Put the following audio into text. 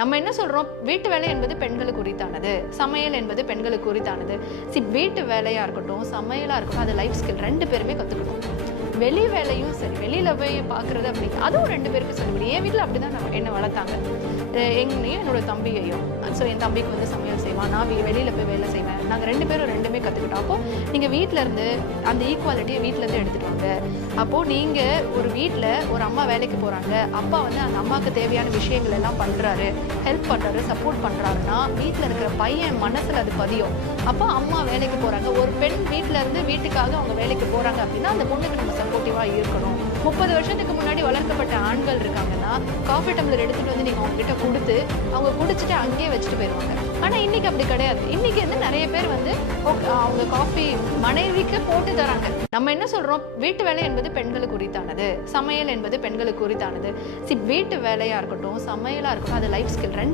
நம்ம என்ன சொல்றோம், வீட்டு வேலை என்பது பெண்களுக்கு உரித்தானது, சமையல் என்பது பெண்களுக்கு உரித்தானது. வீட்டு வேலையா இருக்கட்டும், சமையலா இருக்கட்டும், அது லைஃப் ஸ்கில். 2 பேருமே கத்துக்கணும். வெளி வேலையும் சரி, வெளியில போய் பார்க்குறது அப்படிங்க அதுவும் 2 பேருக்கும் செல்லுபடி. என் வீட்டில் அப்படி தான் என்னை வளர்த்தாங்க. என்னையும் என்னோட தம்பியையும். ஸோ என் தம்பிக்கு வந்து சமையல் செய்வான், நான் வெளியில் போய் வேலை செய்வேன். நாங்கள் 2 பேரும் 2மே கற்றுக்கிட்டோம். அப்போது நீங்கள் வீட்டிலேருந்து அந்த ஈக்குவாலிட்டியை வீட்டிலேருந்து எடுத்துகிட்டு வாங்க. அப்போது நீங்கள் ஒரு வீட்டில் ஒரு அம்மா வேலைக்கு போகிறாங்க, அப்பா வந்து அந்த அம்மாவுக்கு தேவையான விஷயங்கள் எல்லாம் பண்ணுறாரு, ஹெல்ப் பண்ணுறாரு, சப்போர்ட் பண்ணுறாருன்னா வீட்டில் இருக்கிற பையன் மனசில் அது பதியும். அப்போ அம்மா வேலைக்கு போகிறாங்க, ஒரு பெண் வீட்டிலேருந்து வீட்டுக்காக அவங்க வேலைக்கு போகிறாங்க அப்படின்னா அந்த பொண்ணுக்கு நம்ம சப்போர்ட்டிவாக இருக்கணும். 30 வருஷத்துக்கு முன்னாடி வளர்க்கப்பட்ட ஆண்கள் இருக்காங்கன்னா காஃபி டம்ளர் எடுத்துகிட்டு வந்து நீங்கள் அவங்ககிட்ட கொடுத்து அவங்க குடிச்சிட்டு அங்கேயே வச்சுட்டு போயிடுவாங்க. ஆனால் இன்றைக்கி அப்படி கிடையாது. இன்றைக்கி வந்து நிறைய பேர் வந்து அவங்க காஃபி மனைவிக்கு போட்டு தராங்க. நம்ம என்ன சொல்கிறோம், வீட்டு வேலை என்பது பெண்களுக்கு உரித்தானது, சமையல் என்பது பெண்களுக்கு உரித்தானது. வீட்டு வேலையாக இருக்கட்டும், சமையலாக இருக்கட்டும், அது லைஃப் ஸ்கில்.